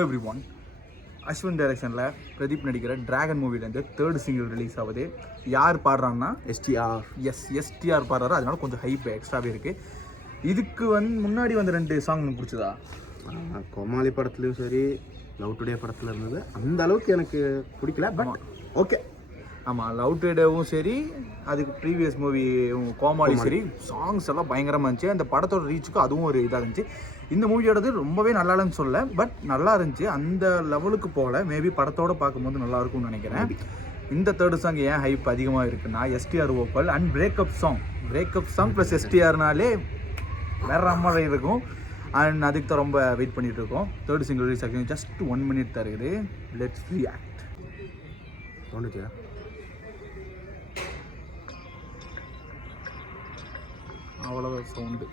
Every one Ashwin டைரக்ஷனில் பிரதீப் நடிக்கிற dragon மூவிலேருந்து third single release ஆகுது. யார் பாடுறான்னா எஸ்டிஆர் பாடுறாரு. அதனால கொஞ்சம் ஹைப் எக்ஸ்ட்ராவே இருக்குது. இதுக்கு முன்னாடி வந்து 2 சாங் எனக்கு பிடிச்சதா. கோமாளி படத்துலையும் சரி, லவ் டுடே படத்தில் இருந்தது அந்த அளவுக்கு எனக்கு பிடிக்கல. But okay. ஆமாம், லவ் டுடேவும் சரி, அதுக்கு ப்ரீவியஸ் மூவி கோமாளி சரி, சாங்ஸ் எல்லாம் பயங்கரமாக இருந்துச்சு. அந்த படத்தோட ரீச்சுக்கு அதுவும் ஒரு இதாக இருந்துச்சு. இந்த மூவியோடது ரொம்பவே நல்லா இல்லைன்னு சொல்ல, பட் நல்லா இருந்துச்சு. அந்த லெவலுக்கு போகல. மேபி படத்தோடு பார்க்கும்போது நல்லா இருக்கும்னு நினைக்கிறேன். இந்த தேர்ட் சாங் ஏன் ஹைப் அதிகமாக இருக்குன்னா, STR vocal and breakup song plus எஸ்டிஆர்னாலே வேற மாதிரி இருக்கும். அண்ட் அதுக்கு தான் ரொம்ப வெயிட் பண்ணிட்டு இருக்கோம். தேர்ட் சிங்கிள் ரிலீஸ் ஆகி ஜஸ்ட் 1 minute தான் இருக்குது. Let's react. தோணுச்சா? அவ்வளோதான் சவுண்டு.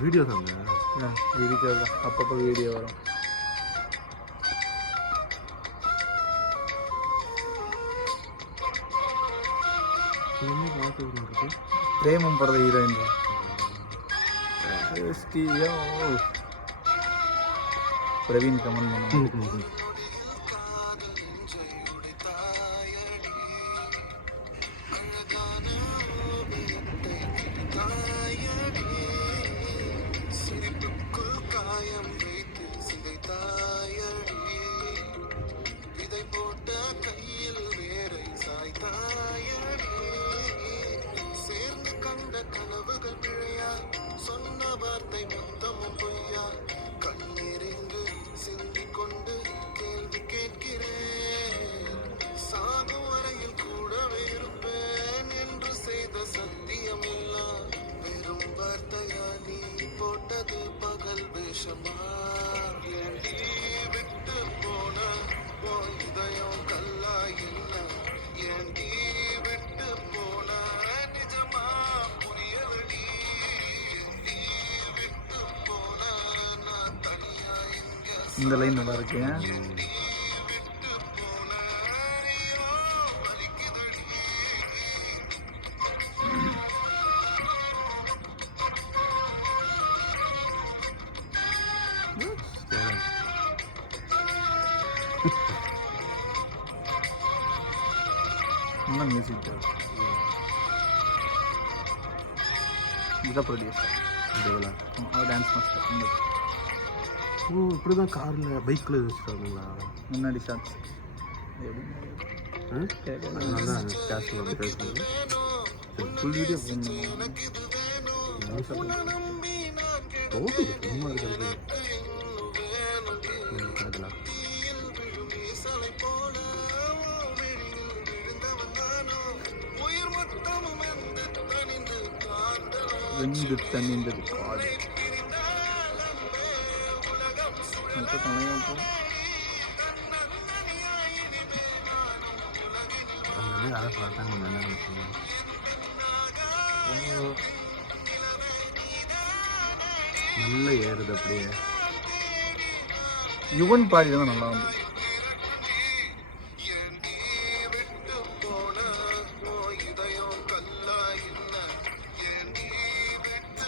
வீடியோ தாங்க இருக்கிறது தான், அப்பப்போ வீடியோ வரும். பிரேமம் படத்தை ஹீரோயின் பிரவீன் கமெண்ட் பண்ணுவோம். இந்த லைன் நல்லா இருக்கு. நல்ல மியூசிக். இதுதான் ப்ரொடியூசர். அவர் டான்ஸ் மாஸ்டர். ஓ, இப்படி தான் காரில் பைக்கில் வச்சுருக்காங்களா முன்னாடி ஷாட்ஸ். அதனால தான் கேஷில் பேசுகிறது. ஃபுல் வீடியோ போடணும். சும்மா இருக்கிறது அதெல்லாம் வெந்து தனிந்தது காடு. நல்ல ஏறுது அப்படியே. யுவன் பாடி தான் நல்லா வந்து.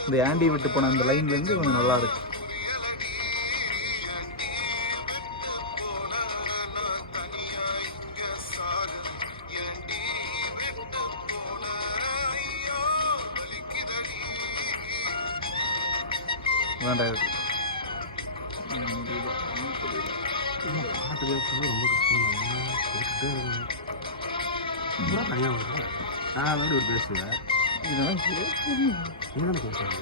இந்த ஆண்டி விட்டு போன அந்த லைன்லேருந்து கொஞ்சம் நல்லா இருக்கு. வேண்டாம், பாட்டு கேட்கறது ரொம்ப கஷ்டமாக கேட்டுகிட்டே இருக்கணும். தனியாக வருது. நான் ஒரு பேசுவேன். இதெல்லாம் என்னென்ன கேட்குறாங்க?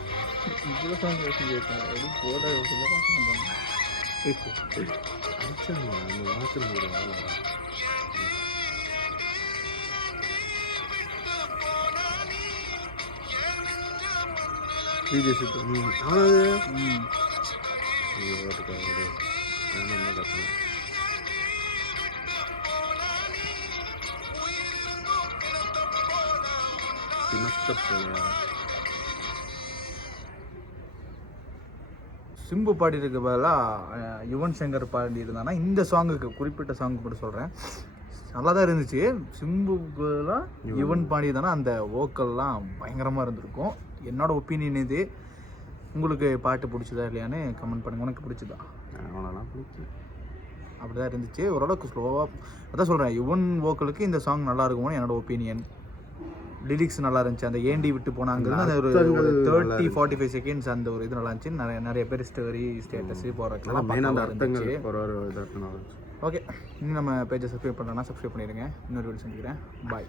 இவ்வளோ சாங் பேசி கேட்குறாங்க. எப்படி போட அடிச்சாங்க அந்த வாசல் ஒரு வேலை. சிம்பு பாடியிருக்க பதிலாக யுவன் சங்கர் பாடி இருந்தானா இந்த சாங்குக்கு குறிப்பிட்ட சாங் மட்டும் சொல்கிறேன், நல்லா தான் இருந்துச்சு. சிம்புக்குலாம் யுவன் பாடியதானா அந்த வோக்கல்லாம் பயங்கரமாக இருந்திருக்கும். என்னோட ஒப்பீனியன் இது. உங்களுக்கு பாட்டு பிடிச்சதா இல்லையான்னு கமெண்ட் பண்ணுங்கள். உனக்கு பிடிச்சதா? அவ்வளோலாம் பிடிக்கும். அப்படி தான் இருந்துச்சு. ஓரளவுக்கு ஸ்லோவாக அதான் சொல்கிறேன், யுவன் வோக்கலுக்கு இந்த சாங் நல்லா இருக்கும்னு என்னோட ஒப்பீனியன். லிரிக்ஸ் நல்லா இருந்துச்சு. அந்த ஏண்டி விட்டு போனாங்கிறது அந்த ஒரு 30-45 செகண்ட்ஸ் அந்த ஒரு இது நல்லா இருந்துச்சு. நிறைய பேர் ஸ்டோரி ஸ்டேட்டஸ் போடுறதுக்கெல்லாம் நல்லா இருந்துச்சு. ஓகே, இன்னும் நம்ம பேஜை சப்ஸ்கிரைப் பண்ணலன்னா சப்ஸ்கிரைப் பண்ணிடுங்க. இன்னொரு வீடியோ செஞ்சுக்கிறேன். பாய்.